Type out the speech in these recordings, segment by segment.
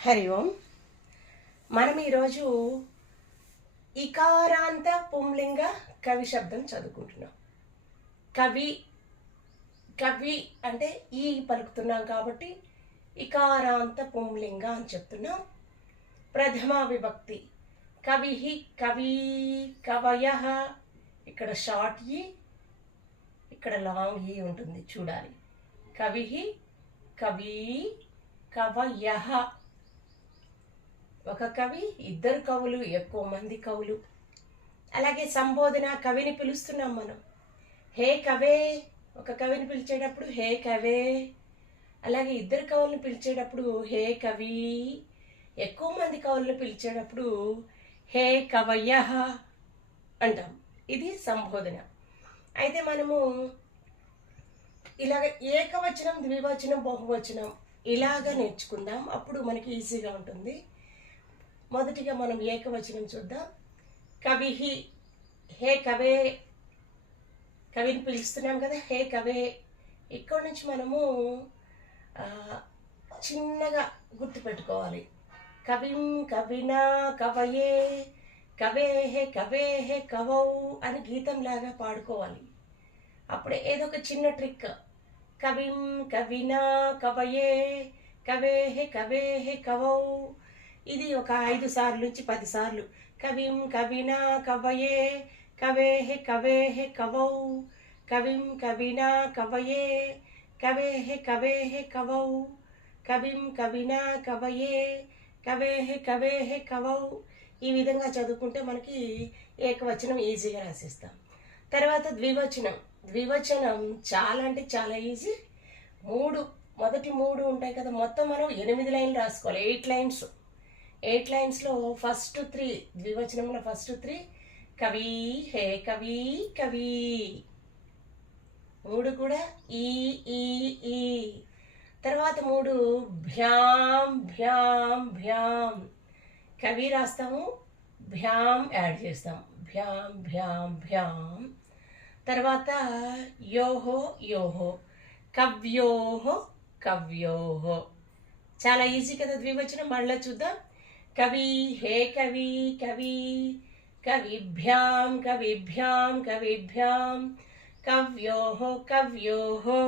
హరి ఓం. మనం ఈరోజు ఇకారాంత పుంలింగ కవి శబ్దం చదువుకుంటున్నాం. కవి కవి అంటే ఈ పలుకుతున్నాం కాబట్టి ఇకారాంత పుంలింగ అని చెప్తున్నాం. ప్రథమ విభక్తి కవి, కవి, కవయ. ఇక్కడ షార్ట్ ఈ, ఇక్కడ లాంగ్ ఈ ఉంటుంది, చూడాలి. కవి, కవి, కవయ. ఒక కవి, ఇద్దరు కవులు, ఎక్కువ మంది కవులు. అలాగే సంబోధన, కవిని పిలుస్తున్నాం మనం. హే కవే, ఒక కవిని పిలిచేటప్పుడు హే కవే. అలాగే ఇద్దరు కవులను పిలిచేటప్పుడు హే కవి. ఎక్కువ మంది కవులను పిలిచేటప్పుడు హే కవయ్య అంటాం. ఇది సంబోధన. అయితే మనము ఇలాగ ఏకవచనం, ద్వివచనం, బహువచనం ఇలాగ నేర్చుకుందాం. అప్పుడు మనకి ఈజీగా ఉంటుంది. మొదటిగా మనం ఏకవచనం చూద్దాం. కవి, హే కవే. కవిని పిలుస్తున్నాం కదా, హే కవే. ఇక్కడ నుంచి మనము చిన్నగా గుర్తుపెట్టుకోవాలి. కవిం, కవినా, కవయే, కవే హే, కవే హే, కవౌ అని గీతంలాగా పాడుకోవాలి. అప్పుడే ఏదో ఒక చిన్న ట్రిక్. కవిం, కవినా, కవయే, కవే హే, కవే హే, కవౌ. ఇది ఒక 5 సార్లు నుంచి 10 సార్లు. కవిం, కవినా, కవయే, కవే హే, కవే హే, కవౌ. కవిం, కవినా, కవయే, కవే హే, కవే హే, కవౌ. కవిం, కవినా, కవయే, కవే హే, కవే హే, కవౌ. ఈ విధంగా చదువుకుంటే మనకి ఏకవచనం ఈజీగా రాసేస్తాం. తర్వాత ద్వివచనం. ద్వివచనం చాలా అంటే చాలా ఈజీ. మొదటి 3 ఉంటాయి కదా, మొత్తం మనం 8 లైన్లు రాసుకోవాలి. 8 లైన్స్. 8 లైన్స్లో ఫస్ట్ 3, ద్వివచనంలో ఫస్ట్ 3 కవి, హే కవి, కవి. 3 కూడా ఈ, ఈ, ఈ. తర్వాత 3 భ్యాం, భ్యాం, భ్యాం. కవి రాస్తాము, భ్యాం యాడ్ చేస్తాం. భ్యాం, భ్యాం, భ్యాం. తర్వాత యోహో, యోహో. కవ్యోహో, కవ్యోహో. చాలా ఈజీ కదా ద్వివచనం. మళ్ళీ చూద్దాం. కవి, హే కవి, కవి. కవిభ్యాం, కవిభ్యాం, కవిభ్యాం. కవ్యోహో, కవ్యోహో.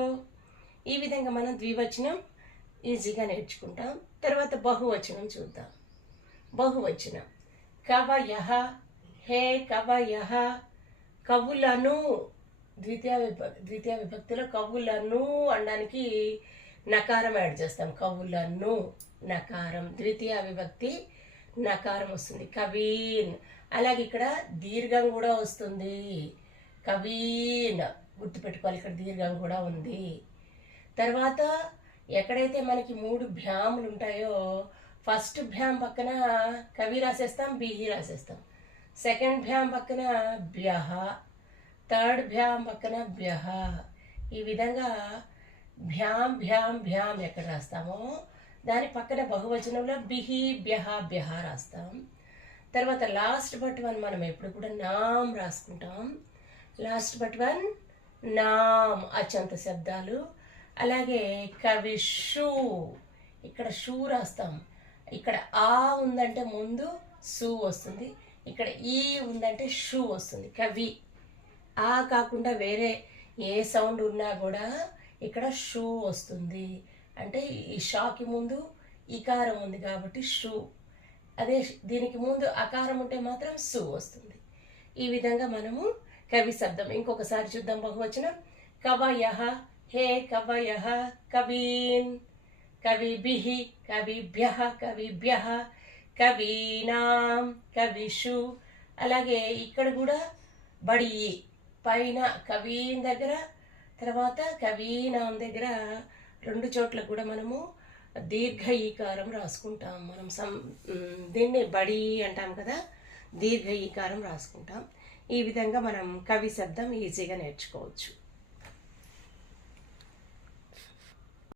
ఈ విధంగా మనం ద్వివచనం ఈజీగా నేర్చుకుంటాం. తర్వాత బహువచనం చూద్దాం. బహువచనం కవయః, హే కవయః. కవులను. ద్వితీయ విభక్తిలో కవులను అనడానికి నకారం యాడ్ చేస్తాం. కవులను, నకారం. ద్వితీయ విభక్తి నకారం వస్తుంది. కవీన్. అలాగే ఇక్కడ దీర్ఘం కూడా వస్తుంది. కవీన్ గుర్తుపెట్టుకోవాలి, ఇక్కడ దీర్ఘం కూడా ఉంది. తర్వాత ఎక్కడైతే మనకి 3 భ్యాములు ఉంటాయో, ఫస్ట్ భ్యాం పక్కన కవి రాసేస్తాం, బిహి రాసేస్తాం. సెకండ్ భ్యాం పక్కన బ్యహ, థర్డ్ భ్యాం పక్కన బ్యహ. ఈ విధంగా భ్యాం, భ్యాం, భ్యాం ఎక్కడ రాస్తామో దాని పక్కన బహువచనంలో బిహి, బ్యహ, బ్యహ రాస్తాం. తర్వాత లాస్ట్ బట్ వన్ మనం ఎప్పుడు కూడా నామ్ రాసుకుంటాం. లాస్ట్ బట్ వన్ నామ్, అచంత శబ్దాలు. అలాగే కవిషు, ఇక్కడ షూ రాస్తాం. ఇక్కడ ఆ ఉందంటే ముందు సు వస్తుంది, ఇక్కడ ఈ ఉందంటే షూ వస్తుంది. కవి. ఆ కాకుండా వేరే ఏ సౌండ్ ఉన్నా కూడా ఇక్కడ షూ వస్తుంది. అంటే ఈ షాకి ముందు ఇకారం ఉంది కాబట్టి షూ. అదే దీనికి ముందు అకారం ఉంటే మాత్రం సు వస్తుంది. ఈ విధంగా మనము కవి శబ్దం ఇంకొకసారి చూద్దాం. బహువచనం కవయః, హే కవయః, కవీన్. కవిభిః, కవిభ్యః, కవిభ్యః. కవీనాం, కవిషు. అలాగే ఇక్కడ కూడా బడి పైన కవీన్ దగ్గర, తర్వాత కవీనాం దగ్గర 2 చోట్ల కూడా మనము దీర్ఘ ఈకారం రాసుకుంటాం. మనం దీన్ని బడి అంటాం కదా, దీర్ఘ ఈకారం రాసుకుంటాం. ఈ విధంగా మనం కవి శబ్దం ఈజీగా నేర్చుకోవచ్చు.